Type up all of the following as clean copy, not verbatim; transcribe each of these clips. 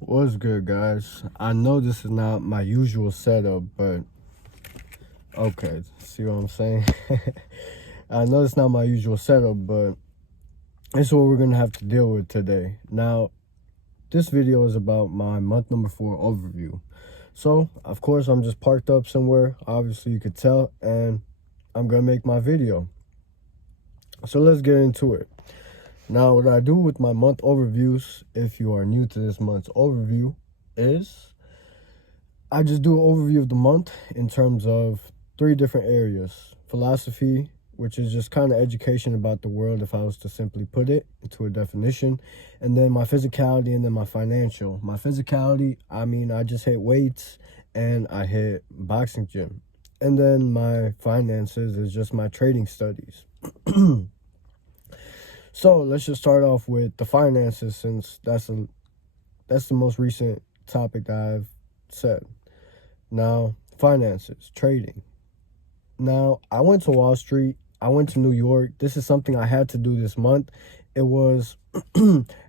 What's good, guys? I know this is not my usual setup, but okay, see what I'm saying? I know it's not my usual setup, but it's what we're gonna have to deal with today. Now, this video is about my month number 4 overview. So, of course, I'm just parked up somewhere, obviously you could tell, and I'm gonna make my video. So let's get into it. Now, what I do with my month overviews, if you are new to this month's overview, is I just do an overview of the month in terms of 3 different areas. Philosophy, which is just kind of education about the world, if I was to simply put it into a definition. And then my physicality, and then my financial. My physicality, I just hit weights and I hit boxing gym. And then my finances is just my trading studies. So let's just start off with the finances, since that's the most recent topic that I've said. Now, finances, trading. Now, I went to Wall Street. I went to New York. This is something I had to do this month. It was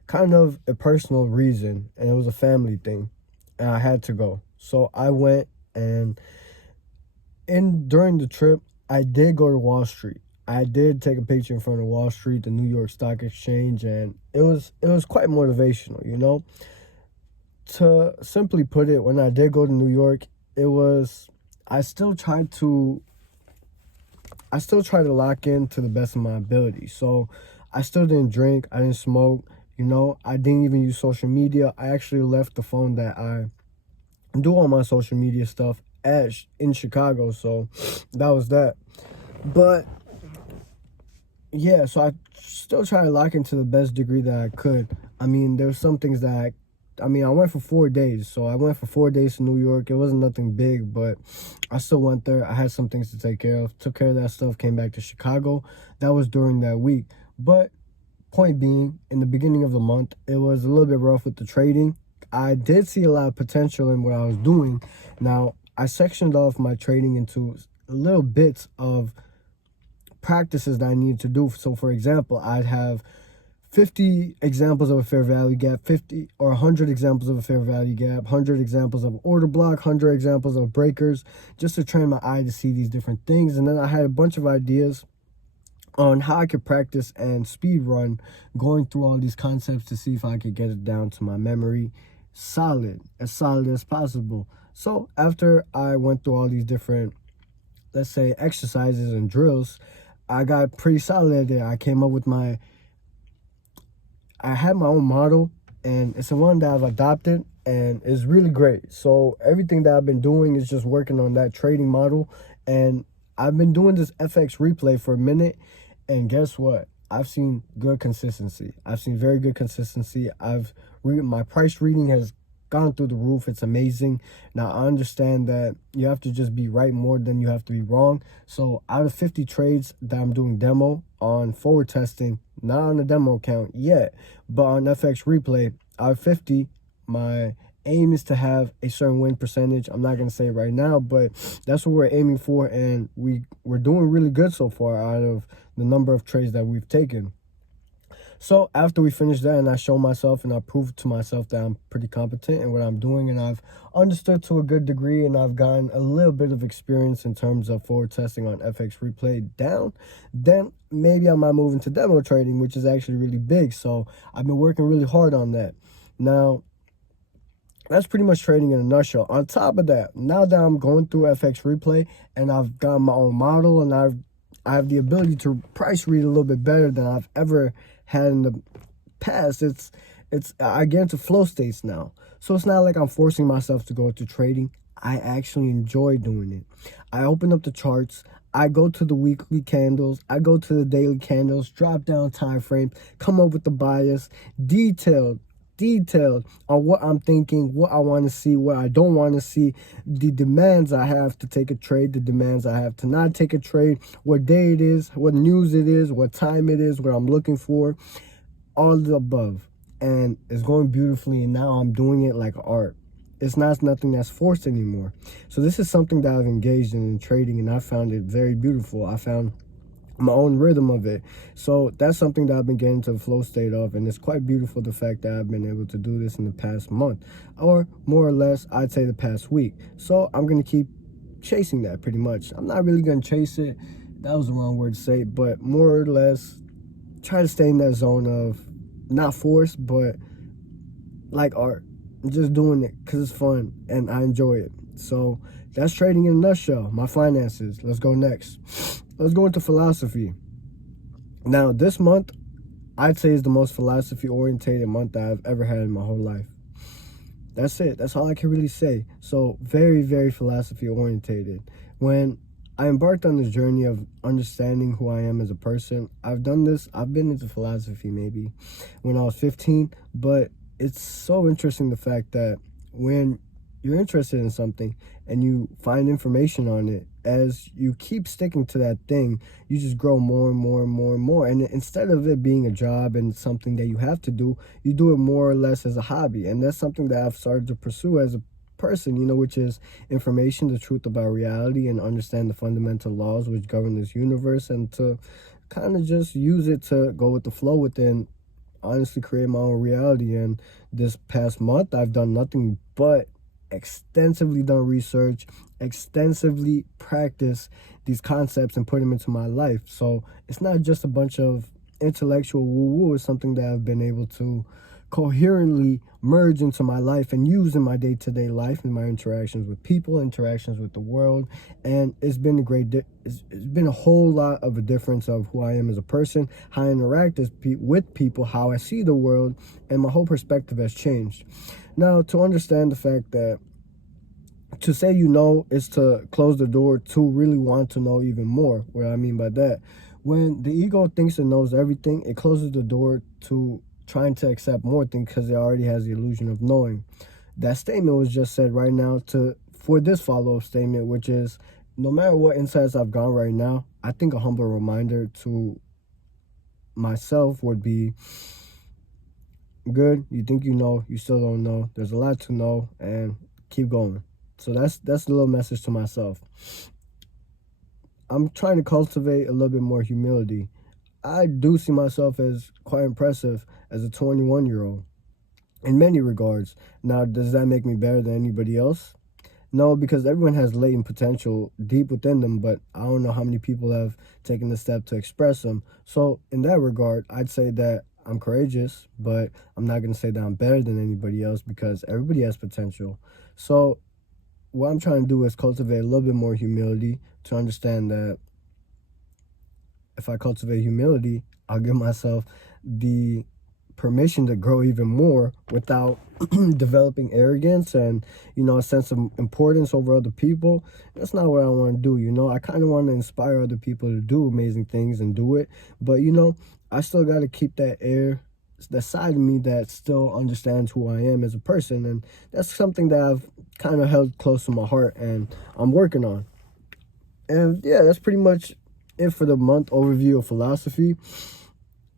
kind of a personal reason, and it was a family thing, and I had to go. So I went, and during the trip, I did go to Wall Street. I did take a picture in front of Wall Street, the New York Stock Exchange, and it was quite motivational, you know? To simply put it, when I did go to New York, it was I still try to lock in to the best of my ability. So I still didn't drink, I didn't smoke, I didn't even use social media. I actually left the phone that I do all my social media stuff in Chicago, so that was that. But yeah, so I still try to lock into the best degree that I could. There's some things that I went for 4 days. So I went for 4 days to New York. It wasn't nothing big, but I still went there. I had some things to take care of. Took care of that stuff, came back to Chicago. That was during that week. But point being, in the beginning of the month, it was a little bit rough with the trading. I did see a lot of potential in what I was doing. Now, I sectioned off my trading into little bits of practices that I needed to do. So, for example, I'd have 50 examples of a fair value gap, 50 or 100 examples of a fair value gap, 100 examples of order block, 100 examples of breakers, just to train my eye to see these different things. And then I had a bunch of ideas on how I could practice and speed run, going through all these concepts to see if I could get it down to my memory as solid as possible. So after I went through all these different, let's say, exercises and drills, I got pretty solid at it. I had my own model, and it's the one that I've adopted, and it's really great. So everything that I've been doing is just working on that trading model, and I've been doing this FX replay for a minute, and guess what? I've seen good consistency. I've seen very good consistency. My price reading has gone through the roof. It's amazing. Now, I understand that you have to just be right more than you have to be wrong. So out of 50 trades that I'm doing demo on forward testing, not on the demo account yet, but on FX replay, out of 50, my aim is to have a certain win percentage. I'm not going to say it right now, but that's what we're aiming for, and we're doing really good so far out of the number of trades that we've taken. So after we finished that, and I showed myself and I proved to myself that I'm pretty competent in what I'm doing, and I've understood to a good degree, and I've gotten a little bit of experience in terms of forward testing on FX replay down, then maybe I might move into demo trading, which is actually really big. So I've been working really hard on that. Now, that's pretty much trading in a nutshell. On top of that, now that I'm going through FX replay and I've got my own model, and I have the ability to price read a little bit better than I've ever had in the past. I get into flow states now. So it's not like I'm forcing myself to go to trading. I actually enjoy doing it. I open up the charts. I go to the weekly candles. I go to the daily candles, drop down time frames, come up with the bias, detailed on what I'm thinking, what I want to see, what I don't want to see, the demands I have to take a trade, the demands I have to not take a trade, what day it is, what news it is, what time it is, what I'm looking for, all of the above. And it's going beautifully, and now I'm doing it like art. It's not nothing that's forced anymore. So this is something that I've engaged in trading, and I found it very beautiful. I found my own rhythm of it. So that's something that I've been getting to the flow state of, and it's quite beautiful the fact that I've been able to do this in the past month, or more or less I'd say the past week. So I'm gonna keep chasing that pretty much. I'm not really gonna chase it, that was the wrong word to say, but more or less try to stay in that zone of not force, but like art. I'm just doing it because it's fun and I enjoy it. So that's trading in a nutshell. My finances. Let's go next. Let's go into philosophy. Now, this month, I'd say is the most philosophy-orientated month that I've ever had in my whole life. That's it. That's all I can really say. So very, very philosophy-orientated. When I embarked on this journey of understanding who I am as a person, I've been into philosophy maybe when I was 15, but it's so interesting the fact that when you're interested in something and you find information on it, as you keep sticking to that thing, you just grow more and more and more and more. And instead of it being a job and something that you have to do, you do it more or less as a hobby. And that's something that I've started to pursue as a person, which is information, the truth about reality, and understand the fundamental laws which govern this universe, and to kind of just use it to go with the flow within, honestly create my own reality. And this past month, I've done nothing but extensively done research, extensively practice these concepts and put them into my life. So it's not just a bunch of intellectual woo-woo. It's something that I've been able to coherently merge into my life and use in my day-to-day life, in my interactions with people, interactions with the world. And it's been it's been a whole lot of a difference of who I am as a person, how I interact with people, how I see the world, and my whole perspective has changed. Now, to understand the fact that to say is to close the door to really want to know even more. What I mean by that, when the ego thinks it knows everything, it closes the door to trying to accept more things because it already has the illusion of knowing. That statement was just said right now for this follow-up statement, which is, no matter what insights I've gone right now, I think a humble reminder to myself would be, good, you think you know, you still don't know. There's a lot to know, and keep going. So that's the little message to myself. I'm trying to cultivate a little bit more humility. I do see myself as quite impressive as a 21-year-old in many regards. Now, does that make me better than anybody else? No, because everyone has latent potential deep within them, but I don't know how many people have taken the step to express them. So in that regard, I'd say that I'm courageous, but I'm not going to say that I'm better than anybody else, because everybody has potential. So what I'm trying to do is cultivate a little bit more humility, to understand that if I cultivate humility, I'll give myself the permission to grow even more without developing arrogance and, a sense of importance over other people. That's not what I want to do. I kind of want to inspire other people to do amazing things and do it. But, I still got to keep that side of me that still understands who I am as a person. And that's something that I've kind of held close to my heart and I'm working on. And yeah, that's pretty much it for the month overview of philosophy.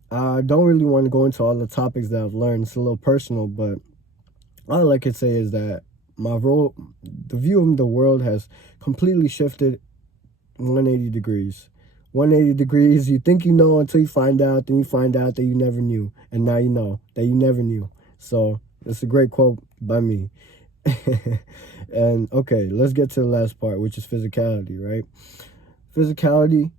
I don't really want to go into all the topics that I've learned. It's a little personal, but all I can say is that the view of the world has completely shifted 180 degrees. 180 degrees, you think you know until you find out, then you find out that you never knew. And now you know that you never knew. So it's a great quote by me. And okay, let's get to the last part, which is physicality, right? Physicality,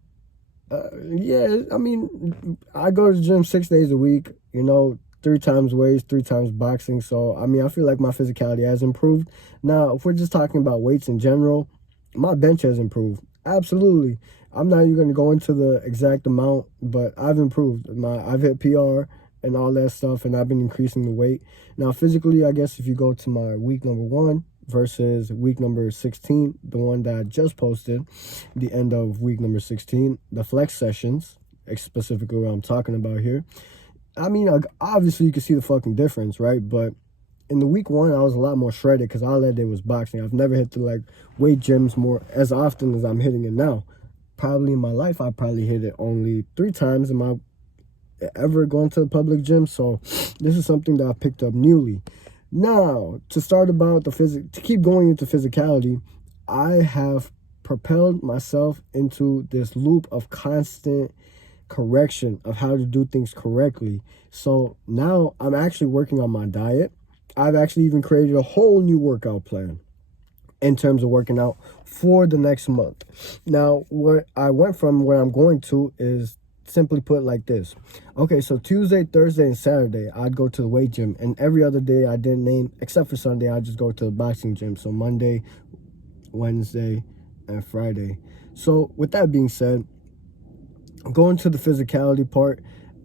yeah, I mean, I go to the gym 6 days a week, 3 times weights, 3 times boxing. So, I mean, I feel like my physicality has improved. Now, if we're just talking about weights in general, my bench has improved. Absolutely. I'm not even going to go into the exact amount, but I've improved. I've hit PR and all that stuff, and I've been increasing the weight. Now, physically, I guess if you go to my week number 1 versus week number 16, the one that I just posted, the end of week number 16, the flex sessions, specifically what I'm talking about here. I mean, obviously you can see the fucking difference, right? But in the week 1, I was a lot more shredded because all I did was boxing. I've never hit the weight gyms more as often as I'm hitting it now. Probably in my life, I probably hit it only 3 times in my ever going to a public gym. So this is something that I picked up newly. Now, to start about to keep going into physicality, I have propelled myself into this loop of constant correction of how to do things correctly. So now I'm actually working on my diet. I've actually even created a whole new workout plan in terms of working out for the next month. Now, what I went from where I'm going to is simply put like this. Okay, so Tuesday, Thursday, and Saturday, I'd go to the weight gym, and every other day I didn't name, except for Sunday, I'd just go to the boxing gym. So Monday, Wednesday, and Friday. So with that being said, going to the physicality part,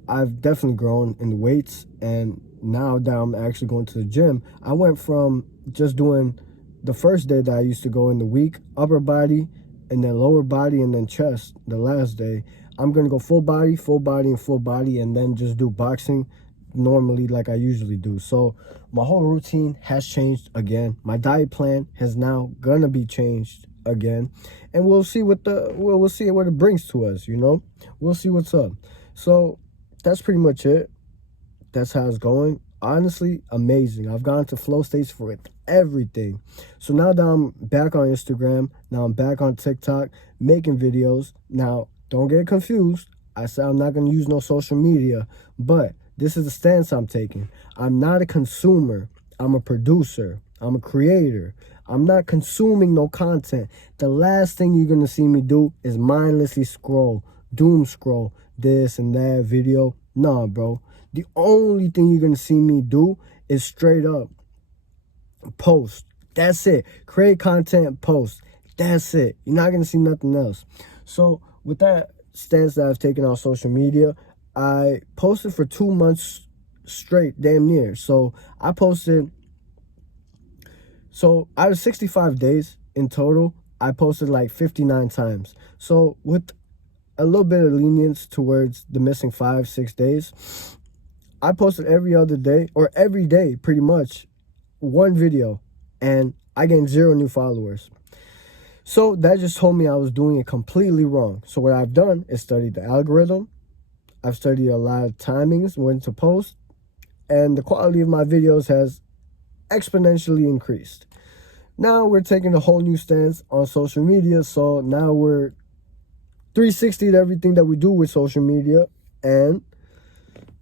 I've definitely grown in the weights, and now that I'm actually going to the gym, I went from just doing the first day that I used to go in the week, upper body, and then lower body, and then chest the last day. I'm going to go full body, and full body, and then just do boxing normally like I usually do. So my whole routine has changed again. My diet plan has now going to be changed again. And we'll see what we'll see what it brings to us, you know? We'll see what's up. So that's pretty much it. That's how it's going. Honestly, amazing. I've gone to flow states for it, everything. So now that I'm back on Instagram, now I'm back on TikTok, making videos. Now, don't get confused. I said I'm not going to use no social media, but this is the stance I'm taking. I'm not a consumer. I'm a producer. I'm a creator. I'm not consuming no content. The last thing you're going to see me do is mindlessly scroll, doom scroll, this and that video. Nah, bro. The only thing you're going to see me do is straight up post. That's it. Create content, post. That's it. You're not going to see nothing else. So with that stance that I've taken on social media, I posted for 2 months straight, damn near. So I posted, so out of 65 days in total, I posted like 59 times. So with a little bit of lenience towards the missing 5-6 days, I posted every other day, or every day pretty much, one video, and I gained 0 new followers. So that just told me I was doing it completely wrong. So what I've done is studied the algorithm. I've studied a lot of timings, when to post, and the quality of my videos has exponentially increased. Now we're taking a whole new stance on social media. So now we're 360 to everything that we do with social media, and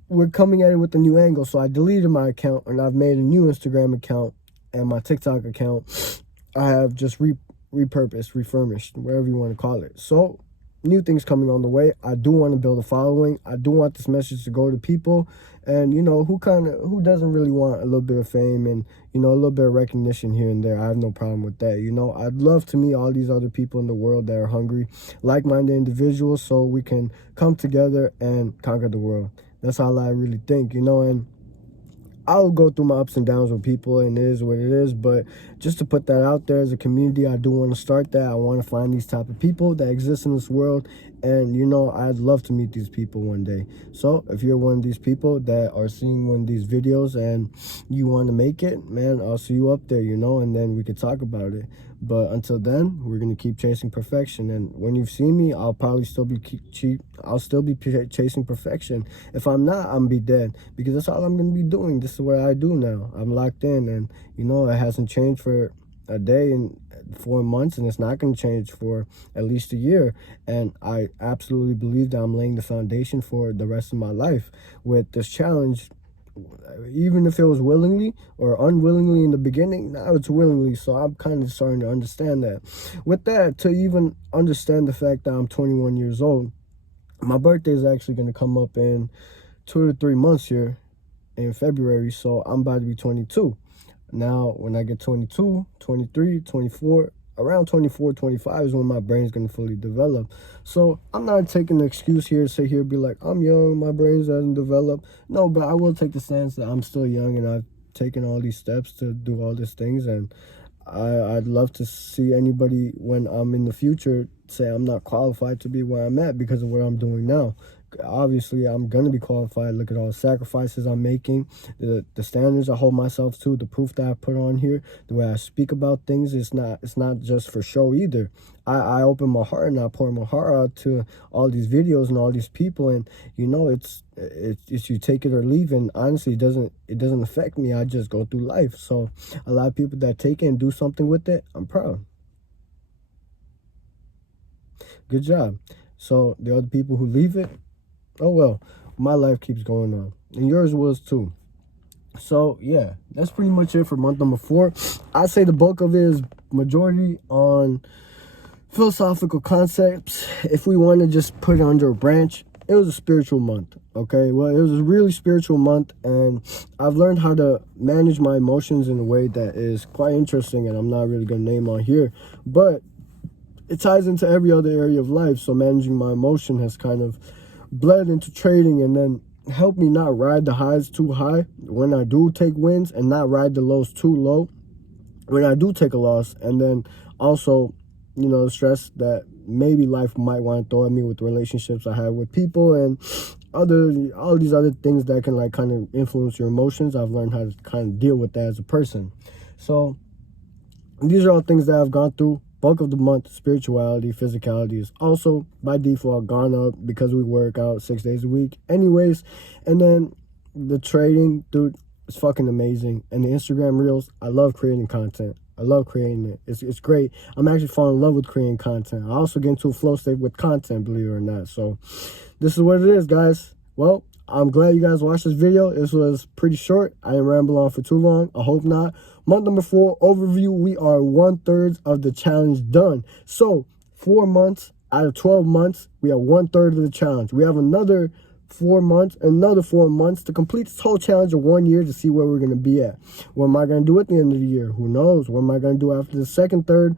we're coming at it with a new angle. So I deleted my account, and I've made a new Instagram account, and my TikTok account I have just repurposed, refurbished, whatever you want to call it. So new things coming on the way. I do want to build a following. I do want this message to go to people, and you know, who doesn't really want a little bit of fame and, you know, a little bit of recognition here and there. I have no problem with that. You know, I'd love to meet all these other people in the world that are hungry, like-minded individuals, so we can come together and conquer the world. That's all I really think, you know. And I'll go through my ups and downs with people, and it is what it is. But just to put that out there as a community, I do want to start that. I want to find these type of people that exist in this world. And, you know, I'd love to meet these people one day. So if you're one of these people that are seeing one of these videos and you want to make it, man, I'll see you up there, you know, and then we could talk about it. But until then, we're going to keep chasing perfection. And when you've seen me, I'll probably still be chasing perfection. If I'm not, I'm going to be dead, because that's all I'm going to be doing. This is what I do now. I'm locked in, and, you know, it hasn't changed for a day and 4 months, and it's not going to change for at least a year. And I absolutely believe that I'm laying the foundation for the rest of my life with this challenge. Even if it was willingly or unwillingly in the beginning, now it's willingly. So I'm kind of starting to understand that. With that, to even understand the fact that I'm 21 years old, my birthday is actually going to come up in 2 to 3 months here in February. So I'm about to be 22. Now, when I get 22, 23, 24, around 24, 25 is when my brain's going to fully develop. So I'm not taking the excuse here to sit here and be like, I'm young, my brain hasn't developed. No, but I will take the stance that I'm still young, and I've taken all these steps to do all these things. And I'd love to see anybody when I'm in the future say I'm not qualified to be where I'm at because of what I'm doing now. Obviously, I'm going to be qualified. Look at all the sacrifices I'm making, the standards I hold myself to, the proof that I put on here, the way I speak about things. It's not just for show either. I open my heart and I pour my heart out to all these videos and all these people, and you know, it's you take it or leave. And honestly, it doesn't affect me. I just go through life. So a lot of people that take it and do something with it, I'm proud. good job. So the other people who leave it, oh well, my life keeps going on, and yours was too. So yeah, that's pretty much it for month number 4. I'd say the bulk of it is majority on philosophical concepts. If we want to just put it under a branch, it was a spiritual month. Okay, well, it was a really spiritual month, and I've learned how to manage my emotions in a way that is quite interesting, and I'm not really gonna name on here, but it ties into every other area of life. So managing my emotion has kind of bled into trading, and then helped me not ride the highs too high when I do take wins, and not ride the lows too low when I do take a loss. And then also, you know, the stress that maybe life might want to throw at me with relationships I have with people, and all these other things that can like kind of influence your emotions. I've learned how to kind of deal with that as a person. So these are all things that I've gone through. Bulk of the month, spirituality, physicality is also by default gone up because we work out 6 days a week anyways. And then the trading, dude, it's fucking amazing. And the Instagram reels, I love creating content. I love creating it. It's great. I'm actually falling in love with creating content. I also get into a flow state with content, believe it or not. So this is what it is, guys. Well, I'm glad you guys watched this video. This was pretty short. I didn't ramble on for too long. I hope not. Month number 4 overview. We are 1/3 of the challenge done. So 4 months out of 12 months, we are 1/3 of the challenge. We have another 4 months, to complete this whole challenge of 1 year to see where we're going to be at. What am I going to do at the end of the year? Who knows? What am I going to do after the second, third,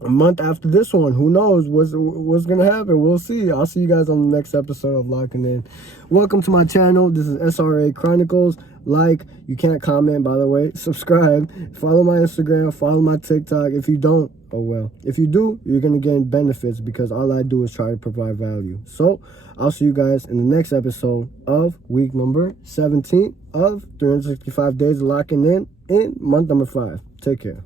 a month after this one? Who knows what's gonna happen? We'll see. I'll see you guys on the next episode of Locking In. Welcome to my channel. This is SRA Chronicles. Like, you can't comment, by the way. Subscribe, follow my Instagram, follow my TikTok. If you don't, oh well. If you do, you're gonna gain benefits, because all I do is try to provide value. So I'll see you guys in the next episode of week number 17 of 365 days of Locking In month number 5. Take care.